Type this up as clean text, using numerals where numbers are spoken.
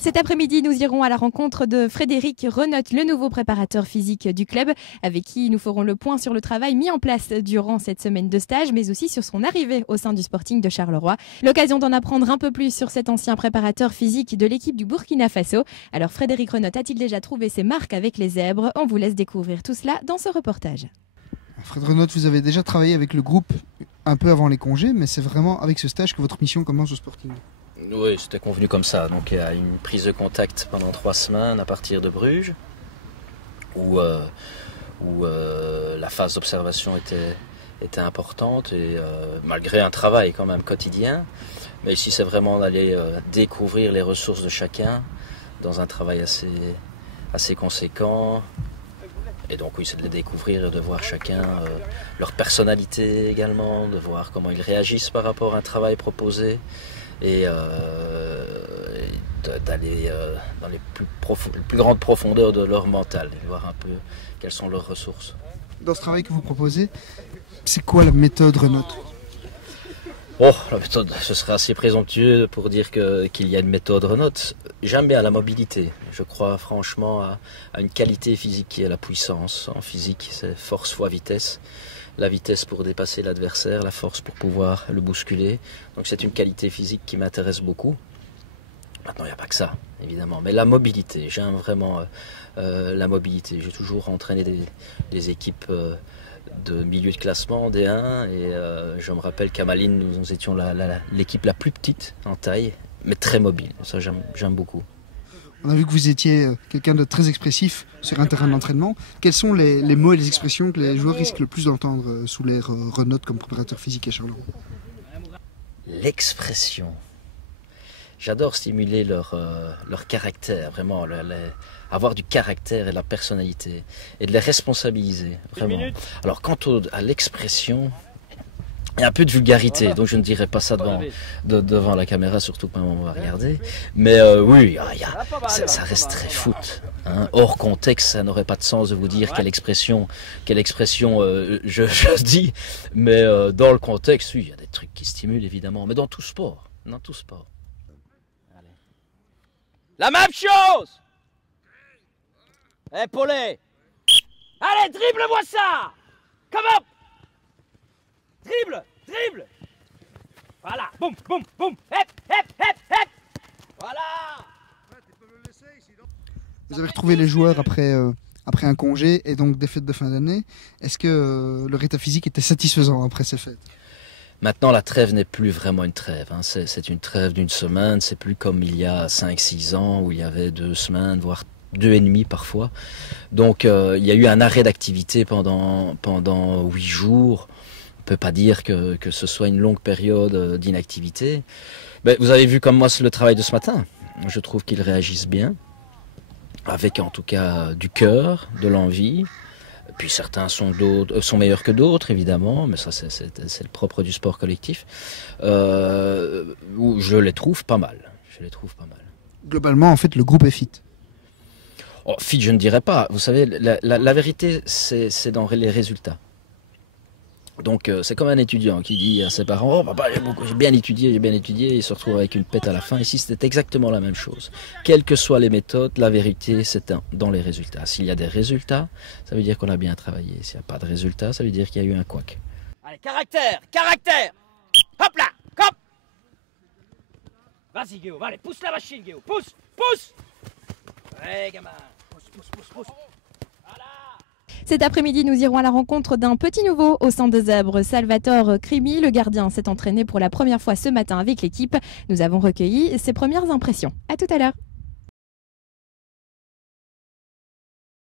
Cet après-midi, nous irons à la rencontre de Frédéric Renotte, le nouveau préparateur physique du club, avec qui nous ferons le point sur le travail mis en place durant cette semaine de stage, mais aussi sur son arrivée au sein du Sporting de Charleroi. L'occasion d'en apprendre un peu plus sur cet ancien préparateur physique de l'équipe du Burkina Faso. Alors Frédéric Renotte a-t-il déjà trouvé ses marques avec les zèbres? On vous laisse découvrir tout cela dans ce reportage. Frédéric Renotte, vous avez déjà travaillé avec le groupe un peu avant les congés, mais c'est vraiment avec ce stage que votre mission commence au Sporting. Oui, c'était convenu comme ça. Donc il y a une prise de contact pendant 3 semaines à partir de Bruges, où la phase d'observation était importante, et malgré un travail quand même quotidien. Mais ici, c'est vraiment d'aller découvrir les ressources de chacun dans un travail assez conséquent. Et donc oui, c'est de les découvrir et de voir chacun leur personnalité également, de voir comment ils réagissent par rapport à un travail proposé, et d'aller dans les plus grandes profondeurs de leur mental, et voir un peu quelles sont leurs ressources. Dans ce travail que vous proposez, c'est quoi la méthode Renotte? Oh, la méthode, ce serait assez présomptueux pour dire qu'il y a une méthode Renotte. J'aime bien la mobilité. Je crois franchement à une qualité physique qui est la puissance. En physique, c'est force fois vitesse. La vitesse pour dépasser l'adversaire, la force pour pouvoir le bousculer. Donc c'est une qualité physique qui m'intéresse beaucoup. Maintenant, il n'y a pas que ça, évidemment. Mais la mobilité, j'aime vraiment la mobilité. J'ai toujours entraîné des équipes de milieu de classement, D1. Et je me rappelle qu'à Malines, nous étions l'équipe la plus petite en taille, mais très mobile. Ça, j'aime beaucoup. On a vu que vous étiez quelqu'un de très expressif sur un terrain d'entraînement. Quels sont les mots et les expressions que les joueurs risquent le plus d'entendre sous l'ère Renotte comme préparateur physique à Charleroi? L'expression. J'adore stimuler leur caractère, vraiment, avoir du caractère et de la personnalité, et de les responsabiliser, vraiment. Alors quant à l'expression, il y a un peu de vulgarité, donc je ne dirais pas ça devant la caméra, surtout que maman va regarder. Mais oui, ça reste très foot. Hein. Hors contexte, ça n'aurait pas de sens de vous dire quelle expression je dis. Mais dans le contexte, oui, il y a des trucs qui stimulent évidemment, mais dans tout sport. Allez. La même chose. Épaulé. Allez, dribble-moi ça. Come up. Dribble. Voilà, boum, hep. Voilà. Vous avez retrouvé les joueurs après un congé et donc des fêtes de fin d'année. Est-ce que leur état physique était satisfaisant après ces fêtes? Maintenant, la trêve n'est plus vraiment une trêve. Hein. C'est une trêve d'une semaine. C'est plus comme il y a 5-6 ans où il y avait 2 semaines, voire 2,5 parfois. Donc, il y a eu un arrêt d'activité pendant 8 jours. On ne peut pas dire que ce soit une longue période d'inactivité. Mais vous avez vu comme moi le travail de ce matin. Je trouve qu'ils réagissent bien, avec en tout cas du cœur, de l'envie. Puis certains sont meilleurs que d'autres, évidemment, mais ça c'est le propre du sport collectif. Où je les trouve pas mal. Globalement, en fait, le groupe est fit. Oh, fit, je ne dirais pas. Vous savez, la vérité, c'est dans les résultats. Donc c'est comme un étudiant qui dit à ses parents « Oh papa, j'ai bien étudié », il se retrouve avec une pète à la fin. Ici, c'était exactement la même chose. Quelles que soient les méthodes, la vérité, c'est dans les résultats. S'il y a des résultats, ça veut dire qu'on a bien travaillé. S'il n'y a pas de résultats, ça veut dire qu'il y a eu un couac. Allez, caractère. Hop là, hop. Vas-y, Guillaume, allez, pousse la machine, Guillaume. Pousse. Ouais, gamin. Pousse. Cet après-midi, nous irons à la rencontre d'un petit nouveau au sein des zèbres. Salvatore Crimi, le gardien, s'est entraîné pour la première fois ce matin avec l'équipe. Nous avons recueilli ses premières impressions. À tout à l'heure.